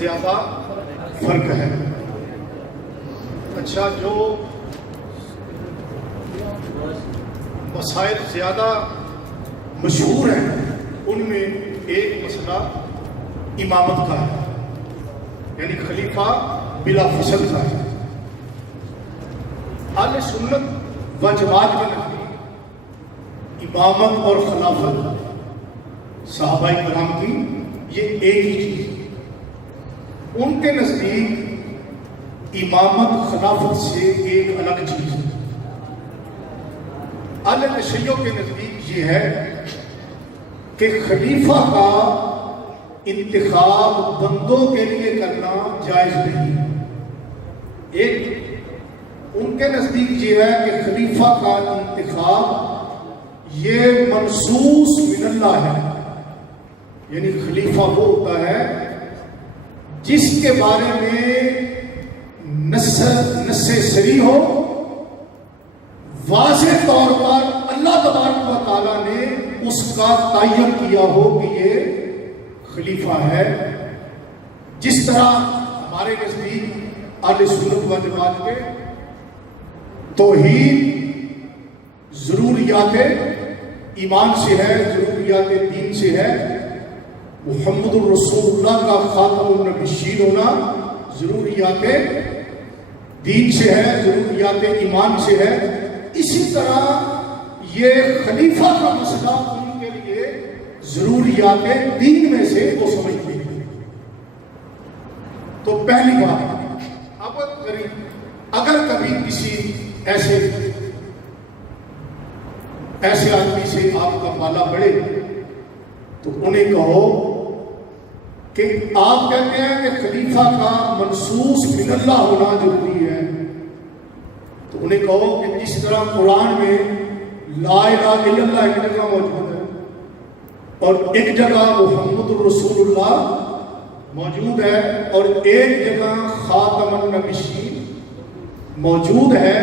زیادہ فرق ہے۔ اچھا، جو مسائل زیادہ مشہور ہیں ان میں ایک مسئلہ امامت کا ہے، یعنی خلیفہ بلا فصل کا ہے۔ اہل سنت و جماعت کے نزدیک امامت اور خلافت صحابہ کرام کی یہ ایک ہی چیز ہے۔ ان کے نزدیک امامت خلافت سے ایک الگ چیز ہے۔ اہل تشیع کے نزدیک یہ ہے کہ خلیفہ کا انتخاب بندوں کے لیے کرنا جائز نہیں۔ ایک ان کے نزدیک یہ ہے کہ خلیفہ کا انتخاب یہ منصوص من اللہ ہے، یعنی خلیفہ وہ ہوتا ہے جس کے بارے میں نص صریح ہو، واضح طور پر اللہ تبارک و تعالیٰ نے اس کا تعین کیا ہو کہ یہ خلیفہ ہے۔ جس طرح ہمارے نزدیک اہل سنت و جماعت کے توحید ضروریات ایمان سے ہے، ضروریات دین سے ہے، محمد الرسول اللہ کا خاتم النبیین ہونا ضروریات دین سے ہے، ضروریات ایمان سے ہے۔ اسی طرح یہ خلیفہ کا مسئلہ ان کے لیے ضروریات دین میں سے وہ سمجھتے ہیں۔ تو پہلی بات، اگر کبھی کسی ایسے آدمی سے آپ کا پالا بڑھے تو انہیں کہو کہ آپ کہتے ہیں کہ خلیفہ کا منصوص من اللہ ہونا ضروری ہے، تو انہیں کہو کہ جس طرح قرآن میں لا الہ الا اللہ ایک جگہ موجود ہے اور ایک جگہ محمد الرسول اللہ موجود ہے اور ایک جگہ خاتم النبیین موجود ہے،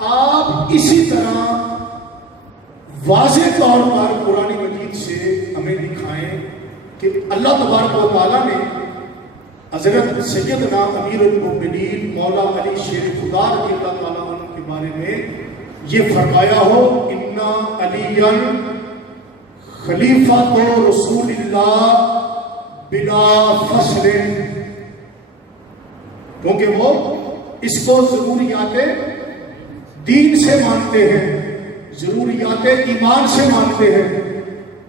آپ اسی طرح واضح طور پر قرآن مجید سے ہمیں دکھائیں کہ اللہ تبارک و تعالیٰ نے حضرت سیدنا امیر المؤمنین مولا علی شیر خدا رضی اللہ تعالیٰ عنہ کے بارے میں یہ فرمایا ہو، انا علی خلیفۃ رسول اللہ بلا فصل، کیونکہ وہ اس کو ضروریات دین سے مانتے ہیں، ضروریات ایمان سے مانتے ہیں۔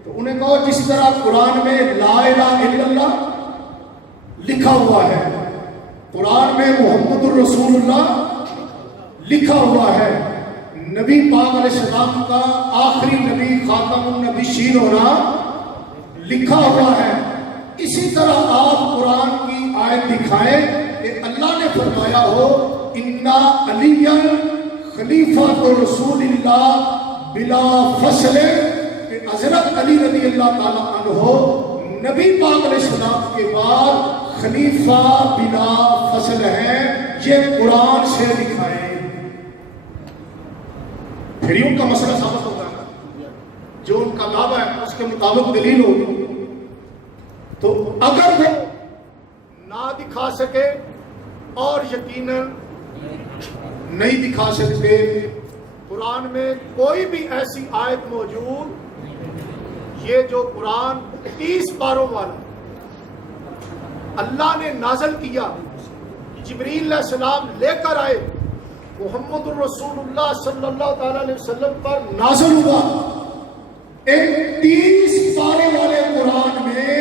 تو انہیں کہو جس طرح قرآن میں لا الہ الا اللہ لکھا ہوا ہے، قرآن میں محمد الرسول اللہ لکھا ہوا ہے، نبی پاک علیہ السلام کا آخری نبی خاتم النبیین ہونا لکھا ہوا ہے، اسی طرح آپ قرآن کی آیت دکھائیں کہ اللہ نے فرمایا ہو انا علی خلیفۃ رسول اللہ بلا فصل، کہ حضرت علی رضی اللہ تعالیٰ عنہ نبی پاک علیہ السلام کے بعد خلیفہ بلا فصل ہے، یہ قرآن سے دکھائے۔ پھر ان کا مسئلہ ثابت ہوگا، جو ان کا دعویٰ ہے اس کے مطابق دلیل ہوگی۔ تو اگر وہ نہ دکھا سکے اور یقیناً نہیں دکھا سکتے، قرآن میں کوئی بھی ایسی آیت موجود، یہ جو قرآن 30 پاروں والا اللہ نے نازل کیا، جبریل علیہ السلام لے کر آئے، محمد الرسول اللہ صلی اللہ تعالی علیہ وسلم پر نازل ہوا، ایک 30 پارے والے قرآن میں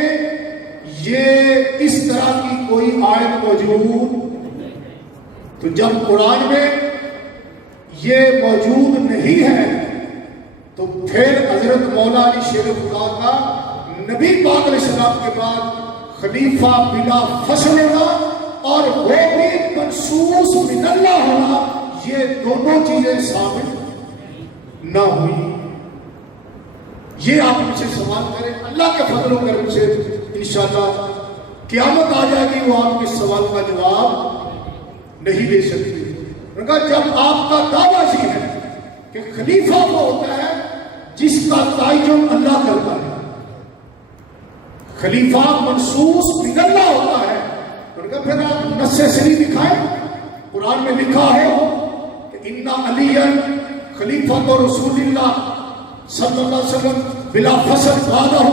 یہ اس طرح کی کوئی آیت موجود، تو جب قرآن میں یہ موجود نہیں ہے تو پھر حضرت مولا علی شیر خدا کا نبی پاک علیہ السلام کے بعد خلیفہ بلا فصل ہونا اور وہ بھی منصوص من اللہ ہونا، یہ دونوں چیزیں ثابت نہ ہوئی۔ یہ آپ مجھ سے سوال کریں، اللہ کے فضل و کرم سے انشاءاللہ قیامت آ جائے گی وہ آپ کے سوال کا جواب نہیں دے سکتے۔ جب آپ کا دعویٰ یہ ہے کہ خلیفہ وہ ہوتا ہے جس کا تعین اللہ کرتا ہے، خلیفہ منصوص من اللہ ہوتا ہے، پھر آپ نص صریح دکھائیں۔ قرآن میں لکھا ہے کہ ان علی خلیفۃ رسول اللہ صلی اللہ علیہ وسلم بلا فصل بعدہ،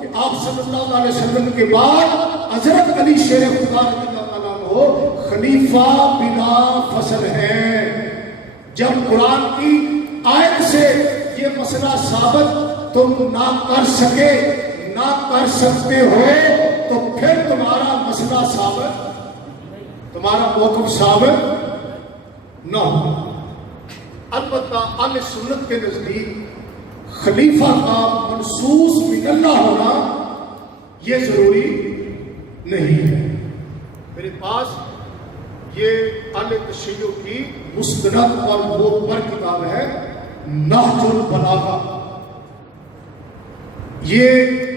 کہ آپ صلی اللہ علیہ وسلم کے بعد حضرت علی شیر خدا رضی اللہ تعالیٰ عنہ خلیفہ بلا فصل ہیں۔ جب قرآن کی آیت سے یہ مسئلہ ثابت تم نہ کر سکے، نہ کر سکتے ہو، تو پھر تمہارا مسئلہ ثابت، تمہارا موقف ثابت نہ ہو۔ البتہ اہل سنت کے نزدیک خلیفہ کا منصوص من اللہ ہونا یہ ضروری نہیں ہے۔ میرے پاس یہ اہل تشیع کی مستند اور معتبر کتاب ہے نہج البلاغہ۔ یہ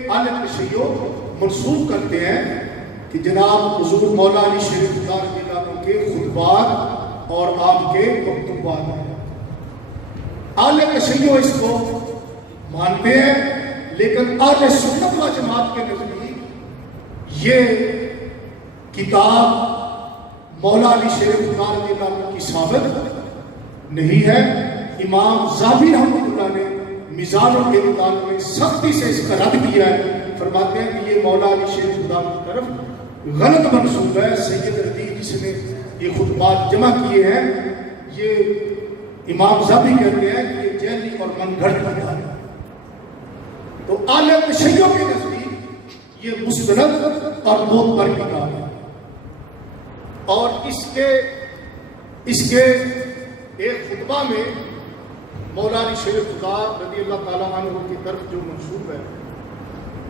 اہل تشیع منسوخ کرتے ہیں کہ جناب حضور مولا علی شیر خدا رضی اللہ عنہ کے خطبات اور آپ کے مکتوبات ہیں۔ اہل تشیع اس کو مانتے ہیں، لیکن اہل سنت و جماعت کے نزدیک یہ کتاب مولا علی شیر خدا رضی اللہ عنہ کی ثابت نہیں ہے۔ امام ذہبی رحمۃ اللہ نے میزان الاعتدال میں سختی سے اس کا رد کیا ہے، فرماتے ہیں کہ یہ مولا علی شیر خدا کی طرف غلط منسوب ہے۔ سید رضی جس نے یہ خطبات جمع کیے ہیں، یہ امام ذہبی کہتے ہیں کہ یہ جیلی اور من گھڑت بنا ہے۔ تو اہل تشیع کے نزدیک یہ مستند اور معتبر کتاب ہے، اور اس کے ایک خطبہ میں مولا علی شیر خدا رضی اللہ تعالیٰ عنہ کی طرف جو منسوب ہے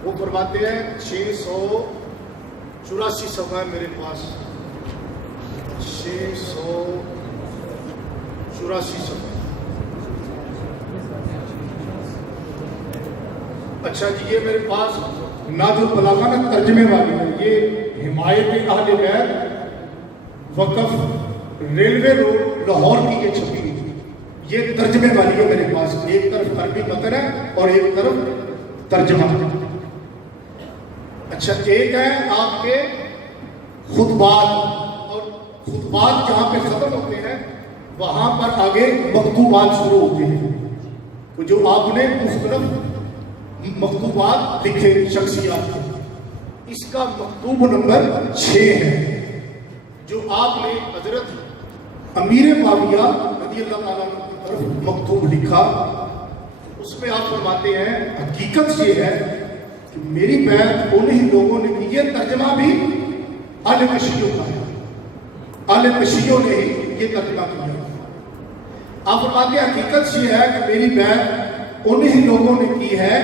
وہ فرماتے ہیں 684 صفحہ ہے میرے پاس، 684 صفحہ۔ اچھا جی، یہ میرے پاس نہج البلاغہ میں ترجمے والی ہے، یہ حمایت اہل بیت وقف ریلوے روڈ لاہور کی یہ چھپی ہوئی، یہ ترجمے والی ہے میرے پاس۔ ایک طرف عربی متن ہے اور ایک طرف ترجمہ۔ اچھا، ایک ہے آپ کے خطبات، اور خطبات جہاں پہ ختم ہوتے ہیں وہاں پر آگے مکتوبات شروع ہوتے ہیں، جو آپ نے مختلف مکتوبات لکھے شخصیات کے۔ اس کا مکتوب نمبر 6 ہے، جو آپ نے حضرت امیر معاویہ رضی اللہ تعالیٰ عنہ کی طرف مکتوب لکھا۔ اس میں آپ فرماتے ہیں حقیقت یہ ہے کہ میری بیعت انہی لوگوں نے کی، یہ ترجمہ بھی اہل تشیع کا ہے، اہل تشیع نے ہی یہ ترجمہ کیا۔ آپ فرماتے ہیں حقیقت یہ ہے کہ میری بیعت انہی لوگوں نے کی ہے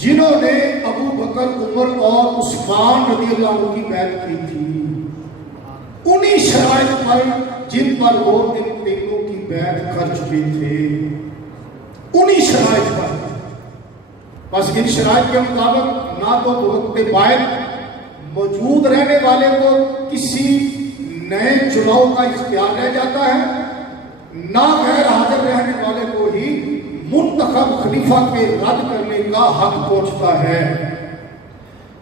جنہوں نے ابو بکر، عمر اور عثمان رضی اللہ عنہ کی بیعت کی تھی، انہی شرائط پر جن پر وہ ان تینوں کی بیعت کر چکے تھے، انہی شرائط پر۔ بس ان شرائط کے مطابق نہ تو وقت بیعت موجود رہنے والے کو کسی نئے چناؤ کا اختیار رہ جاتا ہے، نہ غیر حاضر رہنے والے کو ہی منتخب خلیفہ کے رد کرنے کا حق پہنچتا ہے،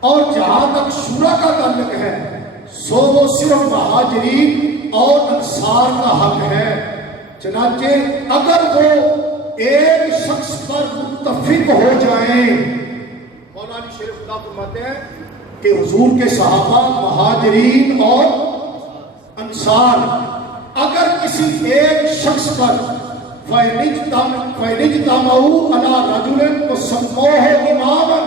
اور جہاں تک شورا کا تعلق ہے سو وہ صرف مہاجرین اور انصار کا حق ہے۔ چنانچہ اگر وہ ایک شخص پر متفق ہو جائیں، مولا علی شیر خدا فرماتے ہیں کہ حضور کے صحابہ، مہاجرین اور انصار اگر کسی ایک شخص پر فَإِنِ اجْتَمَعُوا عَلَىٰ رَجُلٍ وَسَمُّوهُ إِمَامًا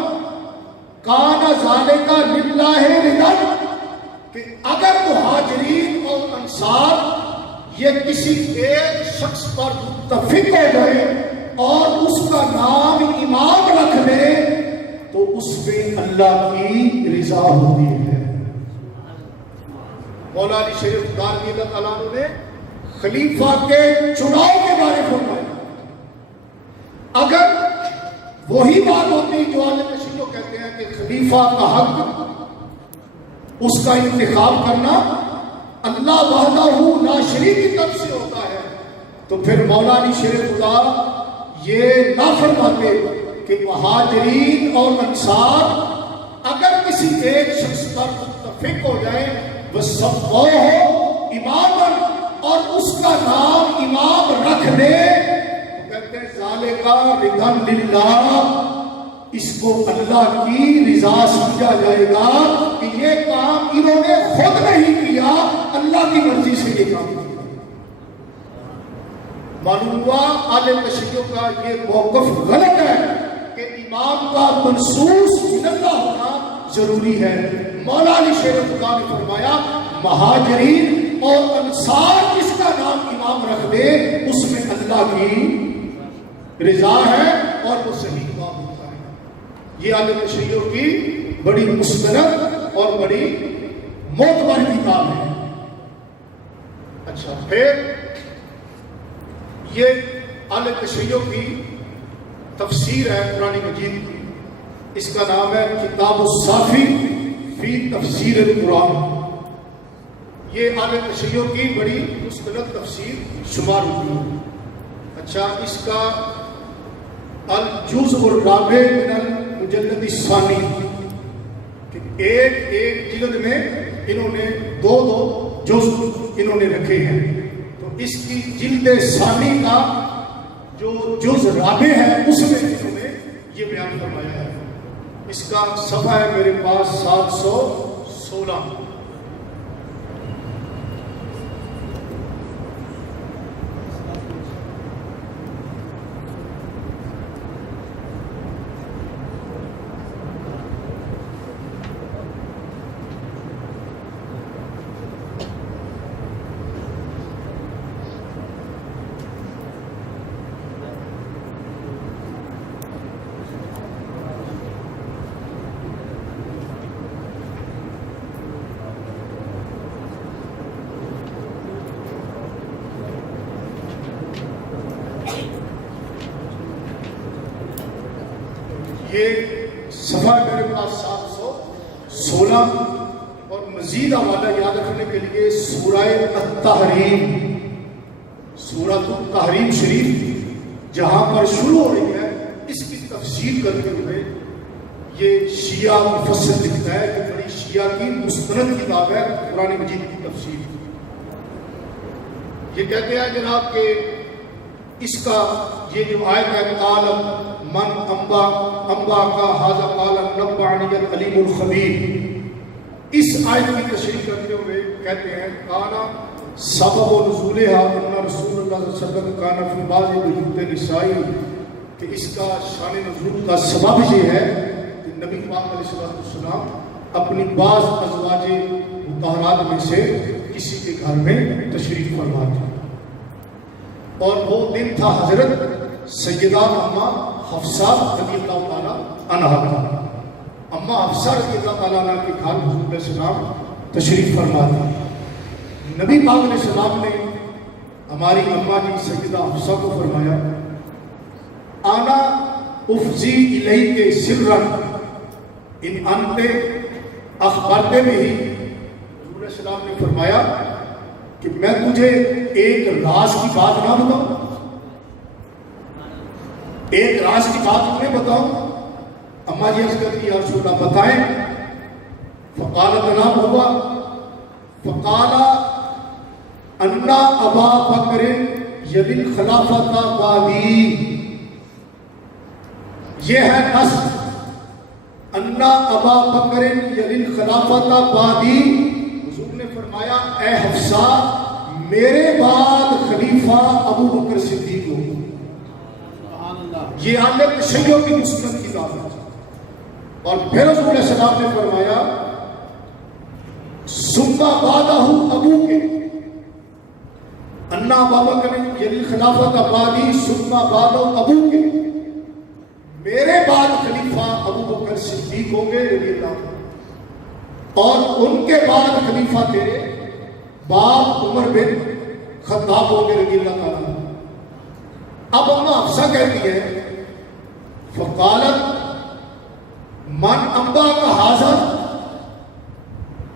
كَانَ ذَلِكَ لِلَّهِ رِضًا، کہ اگر مہاجرین اور انصار یہ کسی ایک شخص پر متفق ہو جائے اور اس کا نام امام رکھ لے تو اس میں اللہ کی رضا ہوتی ہے۔ مولا علی شیر خدا رضی اللہ تعالیٰ عنہ نے خلیفہ کے چناؤ کے بارے میں فرمایا۔ اگر وہی بات ہوتی جو اہل تشیع کہتے ہیں کہ خلیفہ کا حق اس کا انتخاب کرنا اللہ وحدہ لا شریک کی طرف سے ہوتا ہے، تو پھر مولا علی شیر خدا یہ نہ فرماتے کہ مہاجرین اور انصار کسی ایک شخص پر متفق ہو جائیں وہ سب وہ ہو امام اور اس کا نام امام رکھ دے تو کہتے ہیں ذالکا رضا للہ، اس کو اللہ کی رضا سمجھا جائے گا کہ یہ کام انہوں نے خود نہیں کیا، اللہ کی مرضی سے یہ کام کیا۔ معلوم ہوا اہل تشیع کا یہ موقف غلط ہے کہ امام کا منصوص من اللہ ہونا ضروری ہے۔ مولا علی شیر خدا نے فرمایا مہاجرین اور انصار جس کا نام امام رکھ دے اس میں اللہ کی رضا ہے اور وہ صحیح کام ہوتا ہے۔ یہ اہل تشیع کی بڑی مستند اور بڑی معتبر کتاب ہے۔ اچھا، پھر یہ اہل تشیع کی تفسیر ہے قرآن مجید کی، اس کا نام ہے کتاب الصافی فی تفسیر القرآن۔ یہ اہل تشیع کی بڑی مستند تفسیر شمار ہوتی ہے۔ اچھا، اس کا الجزء الرابع من المجلد الثانی کہ ایک جلد میں انہوں نے دو جز انہوں نے رکھے ہیں، تو اس کی جلد ثانی کا جو جز رابع ہے اس میں انہوں نے یہ بیان فرمایا ہے۔ اس کا صفحہ ہے میرے پاس 716۔ یہ صفحہ میرے پاس 716 اور مزید حوالہ یاد رکھنے کے لیے سورہ التحریم، سورۃ التحریم شریف جہاں پر شروع ہو رہی ہے اس کی تفسیر کرتے ہوئے یہ شیعہ مفسر لکھتا ہے کہ بڑی شیعہ کی مستند کتاب ہے قرآن مجید کی تفسیر۔ یہ کہتے ہیں جناب کہ اس کا یہ جو آیت ہے عالم من انبا کا حاضر قال نبعنی العلیم الخبیر، اس آیت کی تشریح کرتے ہوئے کہتے ہیں کانا سبب نزولہا ان رسول اللہ صلی اللہ علیہ وسلم کانا فی بعض بیوت نسائی، کہ اس کا شان نزول کا سبب یہ ہے کہ نبی پاک علیہ السلام اپنی بعض ازواج مطہرات میں سے کسی کے گھر میں تشریف فرما تھے، اور وہ دن تھا حضرت سیدہ اماں حفصہ رضی اللہ تعالیٰ عنہ کا۔ اماں حفصہ رضی اللہ تعالیٰ عنہ کے گھر حضور علیہ السلام تشریف فرما تھے۔ نبی پاک علیہ السلام نے ہماری اماں جی سیدہ حفصہ کو فرمایا آنا افزی الیک سرا ان انت اخبرتے میں ہی، حضور علیہ السلام نے فرمایا کہ میں تجھے ایک راز کی بات نہ بتاؤں، ایک راز کی بات تمہیں بتاؤں؟ اماں جی عرض کرتی یا رسول اللہ بتائیں۔ فقالت نام ہوا فقال ان ابا بکر یلی الخلافۃ بعدی، یہ ہے نص ان ابا بکر یلی الخلافۃ بعدی۔ حضور نے فرمایا اے حفصہ میرے بعد خلیفہ ابو بکر صدیق ہو۔ یہ اہل تشیع کی مستند کتاب ہے۔ اور پھر حضور علیہ السلام نے فرمایا ثم بعدہ ابو کے انا ابا بکر یلی الخلافۃ بعدی ثم بعدہ ابو کے، میرے بعد خلیفہ ابو بکر صدیق ہوں گے رضی اللہ عنہ، اور ان کے بعد خلیفہ تیرے باپ عمر بن خطاب ہوں گے رضی اللہ تعالیٰ عنہ۔ اب اماں حفصہ کہتی ہے فقالت من انبا کا حاضر،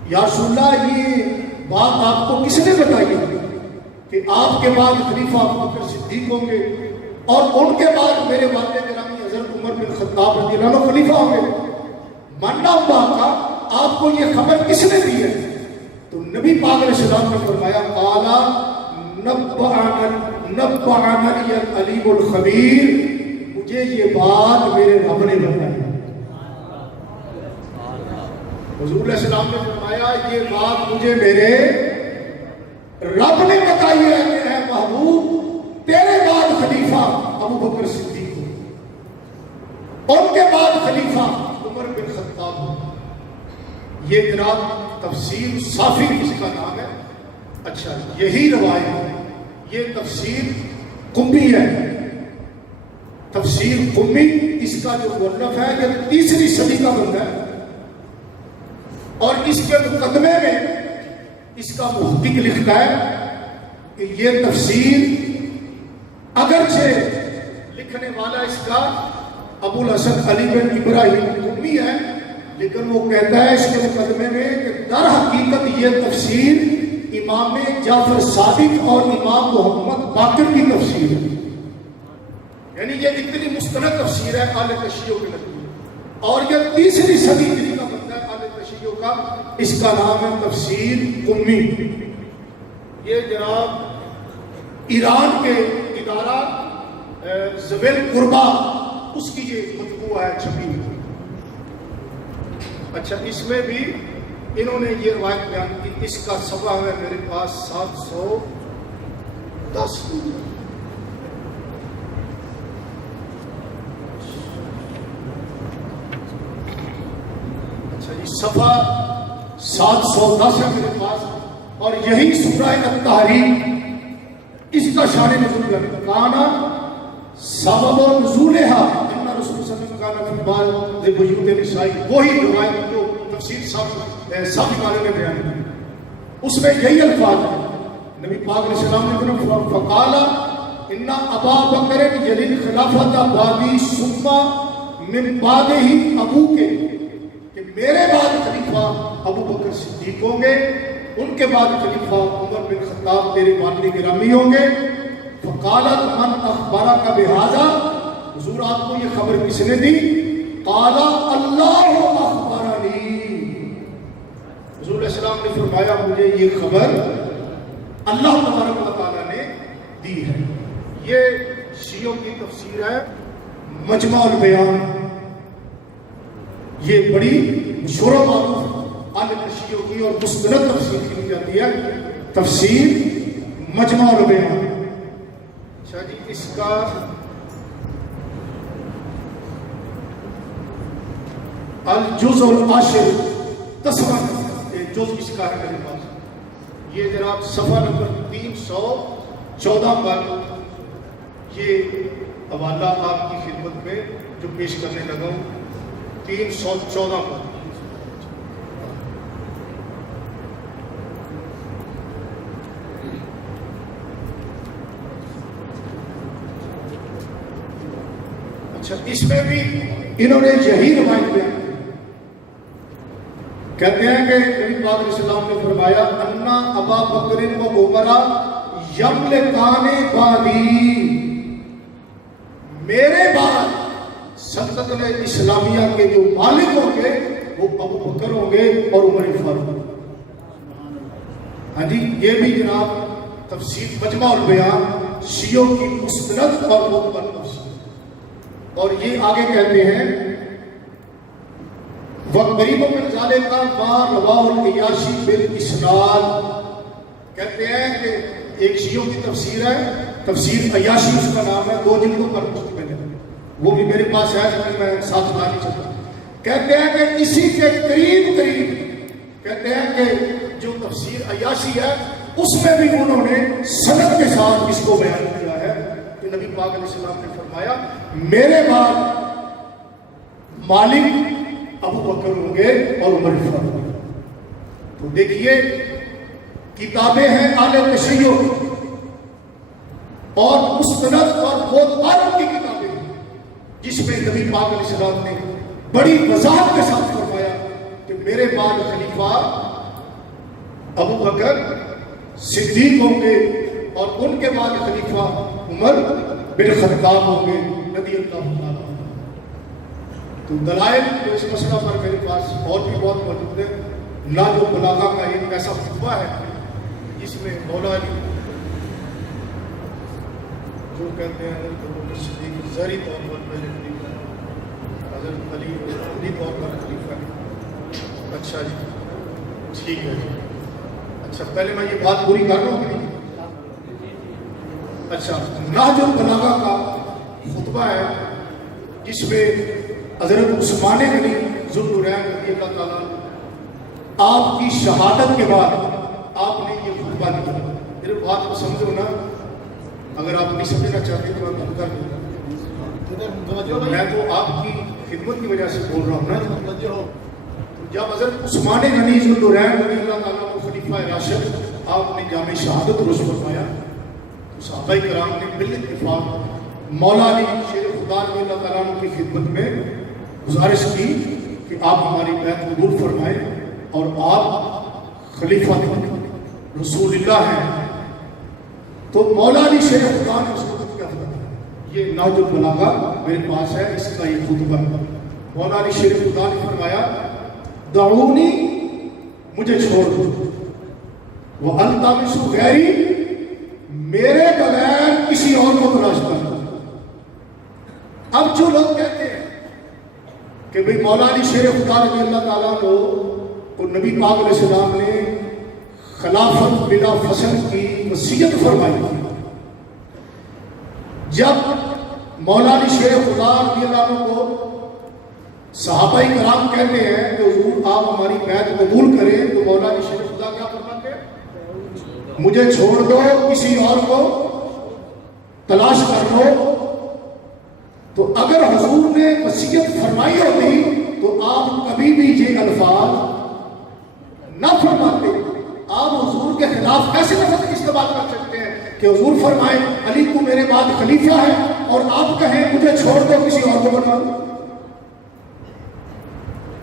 یا رسول اللہ یہ بات آپ کو کس نے بتائی کہ آپ کے بعد خلیفہ ابو بکر صدیق ہوں گے اور ان کے بعد میرے والد گرامی حضرت عمر بن خطاب رضی اللہ عنہ خلیفہ ہوں گے؟ من انبا کا، کو یہ خبر کس نے دی ہے؟ تو نبی پاک علیہ السلام نے فرمایا قالا نبأنا العلیم الخبیر، مجھے یہ بات میرے رب نے بتائی۔ حضور علیہ السلام نے فرمایا یہ بات مجھے میرے رب نے بتائی ہے کہ اے محبوب تیرے بعد خلیفہ ابو بکر صدیق ہو، ان کے بعد خلیفہ عمر بن خطاب ہو۔ یہ جناب تفسیر صافی اس کا نام ہے۔ اچھا یہی روایت ہے، یہ تفسیر قمی ہے، تفسیر قمی اس کا جو مؤلف ہے یہ 3ری صدی کا بندہ ہے، اور اس کے مقدمے میں اس کا محقق لکھتا ہے کہ یہ تفسیر اگرچہ لکھنے والا اس کا ابو الحسن علی بن ابراہیم قمی ہے، لیکن وہ کہتا ہے اس کے مقدمے میں کہ در حقیقت یہ تفسیر امام جعفر صادق اور امام محمد باقر کی تفسیر ہے، یعنی یہ اتنی مستند تفسیر ہے اہل تشیع کے نزدیک، اور یہ 3ری صدی ہجری کا بندہ ہے اہل تشیع کا، اس کا نام ہے تفسیر قمی۔ یہ جناب ایران کے ادارہ ذوی القربہ اس کی یہ مطبوع ہے چھپی ہوئی۔ اچھا اس میں بھی انہوں نے یہ روایت بیان کی، اس کا صفحہ ہے میرے پاس 710۔ اچھا یہ صفحہ 710 ہے میرے پاس، اور یہی سورہ التحریم اس کا شان نزول ہے۔ کانا سبب نزولہا ان رسول صلی اللہ علیہ وسلم کان فی بعض بیوت النساء، وہی روایت جو تفسیر صاحب والے نے بیان کی، اس میں یہی الفاظ ہیں۔ نبی پاک علیہ السلام نے فرمایا فقال ان ابا بکر یلی خلافت بعدی ثم من بعدہ ابو کے، کہ میرے بعد خلیفہ ابو بکر صدیق ہوں گے، ان کے بعد خلیفہ عمر بن خطاب تیرے والد گرامی ہوں گے۔ فقالت من اخبرک بہذا، حضور آپ کو یہ خبر کس نے دی؟ قال اللہ اخبرنی، حضور علیہ السلام نے فرمایا مجھے یہ خبر اللہ تبارک و تعالیٰ نے دی ہے۔ یہ شیعوں کی تفسیر ہے مجمع البیان، یہ بڑی مشہور و معروف اہل شیعوں کی اور مستند تفسیر کی جاتی ہے، تفسیر مجمع البیان۔ اچھا جی اس کا الجزء العاشر 10واں جز اس کا ہے میرے پاس، یہ جناب صفحہ نمبر 314 پر یہ حوالہ آپ کی خدمت میں جو پیش کرنے لگا ہوں، 314 پر۔ اچھا اس میں بھی انہوں نے یہی روایت بیان کی، کہتے ہیں کہ نبی پاک علیہ السلام نے فرمایا انا ابا بکر و عمر یملکان بعدی، میرے بعد سلطنت اسلامیہ کے جو مالک ہوں گے وہ ابو بکر ہوں گے اور عمر فاروق۔ ہاں جی یہ بھی جناب تفسیر مجمع البیان شیعوں کی مستند اور معتبر تفسیر۔ اور یہ آگے کہتے ہیں وقریب من ذالک ما رواہ العیاشی بالاسناد، کہتے ہیں کہ ایک شیعوں کی تفسیر ہے، تفسیر عیاشی اس کا نام ہے، 2 جلدوں پر مشتمل ہے، وہ بھی میرے پاس ہے لیکن میں ساتھ لا نہیں سکتا۔ کہتے ہیں کہ اسی کے قریب کہتے ہیں کہ جو تفسیر عیاشی ہے اس میں بھی انہوں نے سند کے ساتھ اس کو بیان کیا ہے کہ نبی پاک علیہ السلام نے فرمایا میرے بعد مالک ابو بکر ہوں گے اور عمر فاروق۔ تو دیکھیے کتابیں ہیں اہل تشیع اور مستند اور معتبر کی کتابیں ہیں، جس میں نبی پاک علیہ السلام نے بڑی وضاحت کے ساتھ فرمایا کہ میرے بعد خلیفہ ابو بکر صدیق ہوں گے اور ان کے بعد خلیفہ عمر بن خطاب ہوں گے رضی اللہ تعالیٰ عنہ۔ تو دلائل جو اس مسئلہ پر میرے پاس اور بھی بہت موجود ہے، نہج البلاغہ کا ایک ایسا خطبہ ہے جس میں مولا علی جو کہتے ہیں حضرت صدیق ظاہری طور پر پہلے خلیفہ ہے، حضرت علی عملی طور پر خلیفہ ہے۔ اچھا جی، ٹھیک ہے جی، اچھا پہلے میں یہ بات پوری کر رہا ہوں۔ اچھا، نہج البلاغہ کا خطبہ ہے جس میں حضرت عثمان غنی ذو النورین رضی اللہ تعالیٰ آپ کی شہادت کے بعد آپ نے یہ خطبہ دیا۔ میرے بات کو سمجھو نا، اگر آپ نہیں سمجھنا چاہتے تو میں بند کر دوں، میں تو آپ کی خدمت کی وجہ سے بول رہا ہوں نا۔ جب حضرت عثمان غنی ذو النورین رضی اللہ تعالیٰ کو خلیفہ راشد آپ نے جامع شہادت روش فرمایا، تو صحابہ کرام نے بال اتفاق مولا علی شیر خدا رضی اللہ تعالیٰ عنہ کی خدمت میں گزارش کی کہ آپ ہماری بیعت قبول فرمائیں اور آپ خلیفہ رسول اللہ ہیں۔ تو مولا علی شیر خدا نے اس وقت کیا فرمایا؟ یہ نہج البلاغہ میرے پاس ہے، اس کا یہ خطبہ۔ مولا علی شیر خدا نے فرمایا دعونی، مجھے چھوڑ دو، وَأَلْتَمِسُ غَيْرِي، میرے بغیر کسی اور کو تلاش کرنا۔ اب جو لوگ کہتے ہیں کہ بھئی مولا علی شیر خدا رضی اللہ تعالیٰ کو نبی پاک علیہ السلام نے خلافت بلا فصل کی وصیت فرمائی تھی، جب مولا علی شیر خدا رضی اللہ عنہ کو صحابہ کرام کہتے ہیں کہ حضور آپ ہماری بیعت قبول کریں، تو مولا علی شیر خدا کیا فرماتے ہیں؟ مجھے چھوڑ دو، کسی اور کو تلاش کر لو۔ تو اگر حضور نے وصیت فرمائی ہوتی تو آپ کبھی بھی یہ الفاظ نہ فرماتے۔ آپ حضور کے خلاف کیسے لفظ استعمال کر سکتے ہیں کہ حضور فرمائے علی تو میرے بعد خلیفہ ہے اور آپ کہیں مجھے چھوڑ دو، کسی اور کو بنا دو۔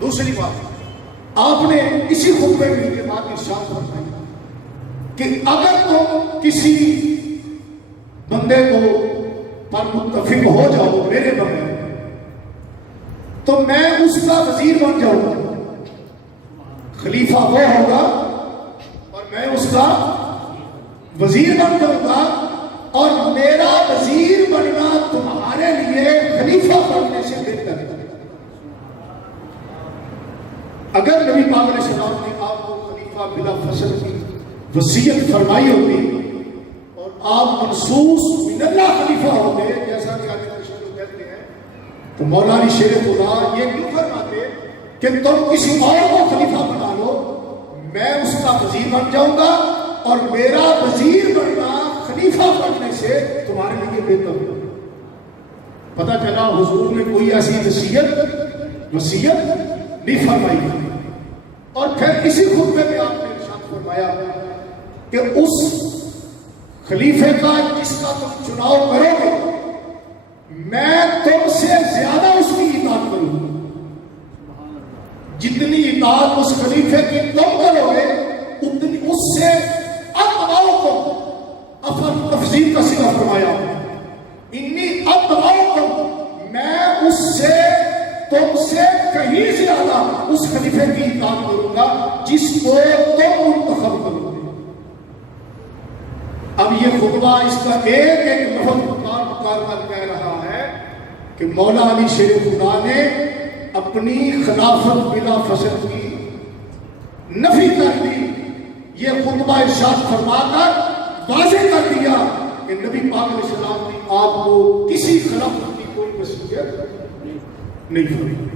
دوسری بات، آپ نے اسی خطبے میں یہ بات ارشاد فرمائی کہ اگر تم کسی بندے کو پر متفق ہو جاؤ میرے بغیر تو میں اس کا وزیر بن جاؤں گا، خلیفہ وہ ہوگا اور میں اس کا وزیر بن جاؤں گا، اور میرا وزیر بننا تمہارے لیے خلیفہ بننے سے بہتر ہے۔ اگر نبی پاک علیہ السلام نے آپ کو خلیفہ بلا فصل کی وصیت فرمائی ہوتی اور آپ منصوص من اللہ خلیفہ ہوتے جیسا کہ آج لوگ کہتے ہیں، تو مولا علی شیر خدا یہ کیوں فرماتے کہ تم کسی اور کو خلیفہ بنا لو، میں اس کا وزیر بن جاؤں گا اور میرا وزیر بننا خلیفہ بننے سے تمہارے لیے بہتر ہے۔ پتہ چلا حضور نے کوئی ایسی وصیت نہیں فرمائی۔ اور پھر اسی خطبے میں آپ نے ارشاد فرمایا کہ اس خلیفے کا جس کا تم چناؤ کرو گے میں تم سے زیادہ اس کی اطاعت کروں گا، جتنی اطاعت اس خلیفے کی تم کرو گے اتنی اس سے افضل تفضیل کا صیغہ فرمایا، انی اتبعکم، میں اس سے تم سے کہیں زیادہ اس خلیفے کی اطاعت کروں گا جس کو تم منتخب کرو گے۔ اب یہ خطبہ اس کا ایک لفظ پکار کر کہہ رہا ہے کہ مولا علی شیر خدا نے اپنی خلافت بلا فصل کی نفی کر دی۔ یہ خطبہ ارشاد فرما کر واضح کر دیا کہ نبی پاک علیہ السلام نے آپ کو کسی خلافت کی کوئی وصیت نہیں فرمائی۔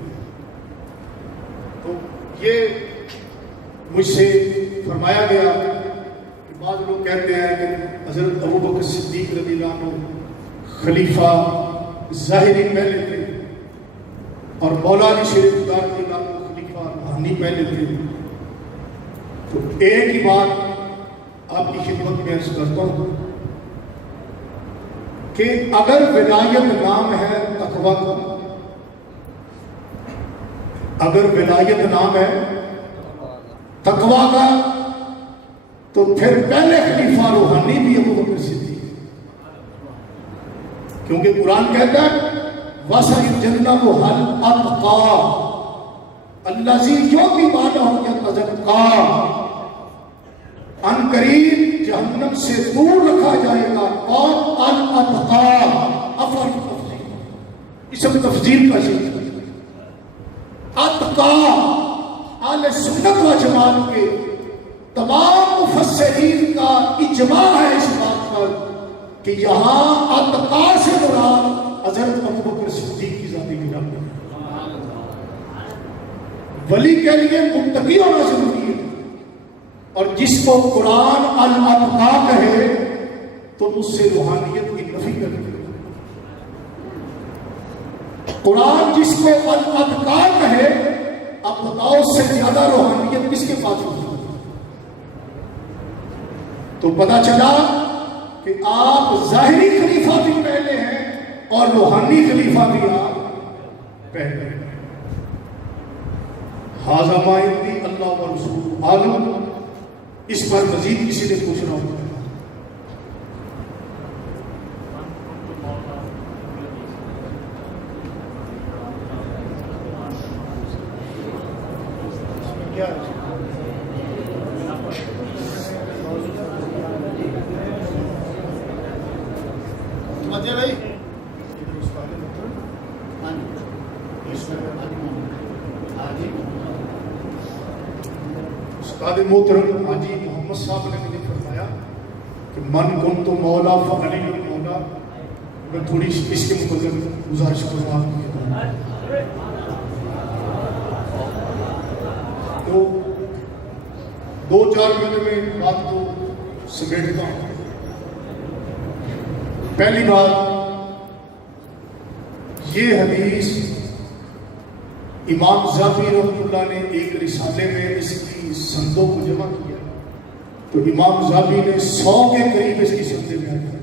تو یہ مجھ سے فرمایا گیا کہ بعض لوگ کہتے ہیں کہ حضرت ابوبکر صدیق رضی اللہ عنہ خلیفہ ظاہری پہلے تھے اور مولا علی شیر خدا رضی اللہ عنہ خلیفہ روحانی پہلے تھے۔ تو ایک ہی بات آپ کی خدمت میں عرض کرتا ہوں کہ اگر ولایت نام ہے تقویٰ کا، اگر ولایت نام ہے تقویٰ کا، تو پھر پہلے خلیفہ روحانی بھی ابوبکر صدیق، کیونکہ قرآن کہتا ہے وَسَيُجَنَّبُهَا الْأَتْقَى، الذی جو بھی مانا ہو یتزکا، ان قریب جہنم سے دور رکھا جائے گا. اور الاتقا، افر تفضیل، اسم تفضیل کا ذکر. اتقا، اہل سنت و جماعت کے تمام مفسرین کا اجماع ہے اس بات پر کہ یہاں اتقا سے مراد حضرت ابوبکر صدیق کی ذاتی نگرانی ہے. ولی کے لیے متقی ہونا ضروری ہے، اور جس کو قرآن الاتقا کہے تو اس سے روحانیت کی نفی کرے. قرآن جس کو الاتقا کہے، اب بتاؤ اس سے زیادہ روحانیت کس کے پاس ہوگی؟ تو پتا چلا کہ آپ ظاہری خلیفہ بھی پہلے ہیں اور روحانی خلیفہ بھی آپ پہلے ہیں. ھذا ما عندی اللہ و رسول عالم. اس پر مزید کسی نے پوچھنا ہوگا؟ استاد محترم حاجی محمد صاحب نے مجھے فرمایا کہ من کن تو مولا فعلی مولا. میں تھوڑی اس کے متعلق گزارش کروں آپ کی. تو 2-4 منٹ میں بات کو سمیٹتا ہوں. پہلی بات، یہ حدیث امام ذاتی رحمۃ اللہ نے ایک رسالے میں اس کی سندوں کو جمع کیا، تو امام ذاتی نے 100 کے قریب اس کی سندیں بیان کی.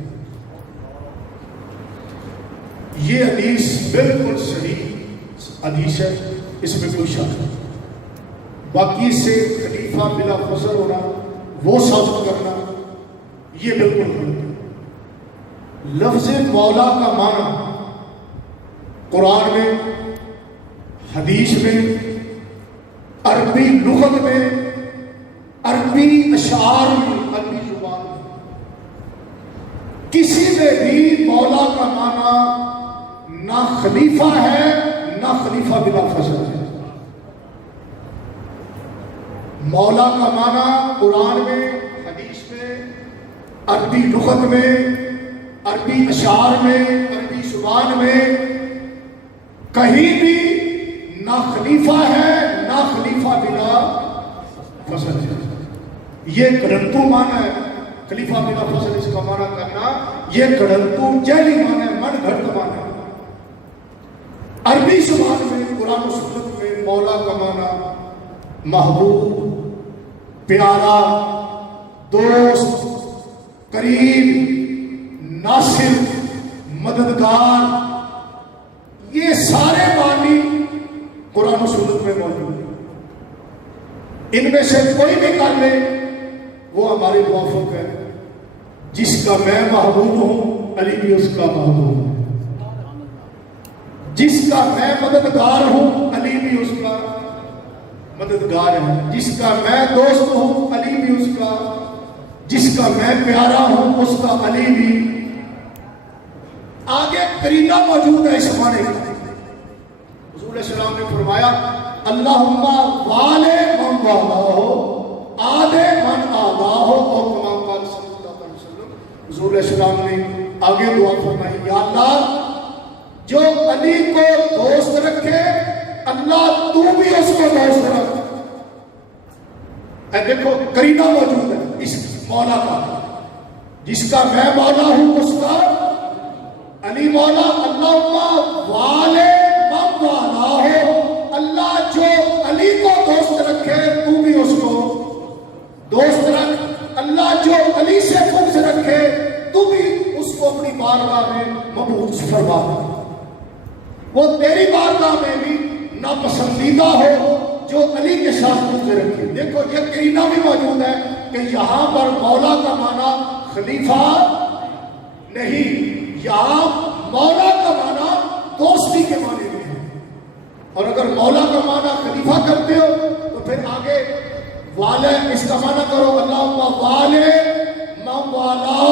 یہ حدیث بالکل صحیح حدیث ہے، اس میں کوئی شک نہیں. باقی سے خلیفہ بلا فضل ہونا، وہ ثابت کرنا، یہ بالکل غلط ہے. لفظ مولا کا معنی قرآن میں، حدیث میں، عربی لغت میں، عربی اشعار میں، عربی زبان میں، کسی میں بھی مولا کا معنی نہ خلیفہ ہے نہ خلیفہ بلا فضل ہے. مولا کا معنی قرآن میں، حدیث میں، عربی لغت میں، عربی اشعار میں، عربی زبان میں کہیں بھی نہ خلیفہ ہے نہ خلیفہ بلا فضل ہے. یہ کرنتو معنی ہے. خلیفہ بلا فضل اس کا معنی کرنا یہ کرنتو جیلی معنی ہے، من گھٹ معنی ہے. عربی زبان میں، قرآن و سنت میں مولا کا معنی محبوب، پیارا، دوست، قریب، ناصر، مددگار، یہ سارے معنی قرآن و سنت میں موجود ہیں. ان میں سے کوئی بھی کر لے وہ ہمارے موافق ہے. جس کا میں محبوب ہوں علی بھی اس کا محبوب ہے. جس کا میں مددگار ہوں علی بھی اس کا مددگار ہے. جس کا میں دوست ہوں علی بھی اس کا، جس کا میں پیارا ہوں اس کا علی بھی. آگے قرینہ موجود ہے اس معنی کا. حضور علیہ السلام نے فرمایا اللہم والے من والہ آدھے من آدھا ہو، اور کما قال صلی اللہ علیہ وسلم. حضور علیہ السلام نے آگے دعا فرمائی، یا اللہ جو علی کو دوست رکھے اللہ تو بھی اس کو دوست رکھ. اے دیکھو قرینہ موجود ہے اس مولا کا. جس کا میں مولا ہوں اس کا علی مولا. اللہم والے من والہ ہو، اللہ جو علی کو دوست رکھے تو بھی اس کو دوست رکھ. اللہ جو علی سے بغض رکھے تو بھی اس کو اپنی بارگاہ میں مبغوض فرما. وہ تیری بارگاہ میں بھی ناپسندیدہ ہو جو علی کے ساتھ بغض رکھے. دیکھو یہ قرینہ بھی موجود ہے کہ یہاں پر مولا کا معنی خلیفہ نہیں، یہاں مولا کا معنی دوستی کے معنی میں ہے. اور اگر مولا کا معنی خلیفہ کرتے ہو تو پھر آگے والے اس کا معنی کرو اللہ والے والا،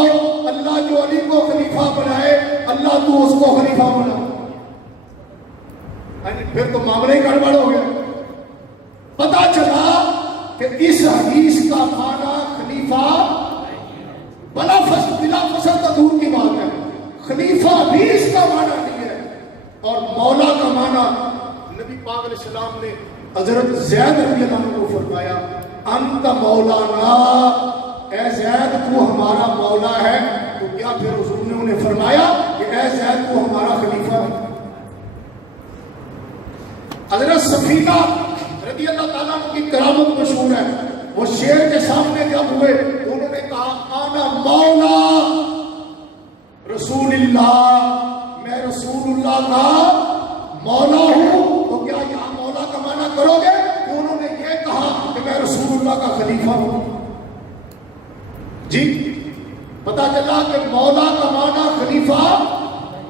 اللہ جو علی کو خلیفہ بنائے اللہ تو اس کو خلیفہ بنا، پھر تو معاملہ ہی گڑبڑ ہو گیا۔ پتا چلا کہ اس حدیث کا معنی خلیفہ بلا فصل تو دور کی بات ہے، خلیفہ بھی اس کا معنی نہیں ہے۔ اور مولا کا معنی نبی پاک علیہ السلام نے حضرت زید رضی اللہ عنہ کو فرمایا انت مولانا، اے زید تو ہمارا مولا ہے۔ تو کیا پھر حضور نے انہیں فرمایا کہ اے زید تو ہمارا خلیفہ ہے؟ حضرت صفیہ رضی اللہ تعالیٰ عنہ کی کرامت مشہور ہے، وہ شیر کے سامنے جب ہوئے انہوں نے کہا آنا مولا رسول اللہ، میں رسول اللہ کا مولا ہوں۔ تو کیا یہاں مولا کا معنی کرو گے؟ تو انہوں نے یہ کہا کہ میں رسول اللہ کا خلیفہ ہوں۔ جی پتا چلا کہ مولا کا معنی خلیفہ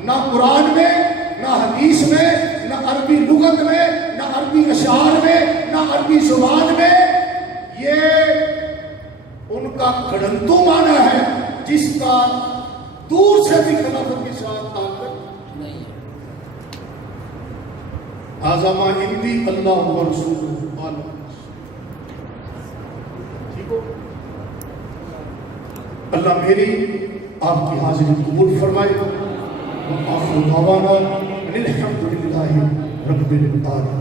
نہ قرآن میں، نہ حدیث میں، نہ عربی لغت میں، نہ عربی اشعار میں، نہ عربی زبان میں، یہ ان کا کھڑنتو معنی ہے جس کا دور سے بھی خلافت کے ساتھ تعلق نہیں ہے۔ اعظم ہندی اللہ و رسول عالم، ٹھیک ہو؟ اللہ میری آپ کی حاضری قبول فرمائے۔ آخر دعوانا الحمدللہ رب العالمین۔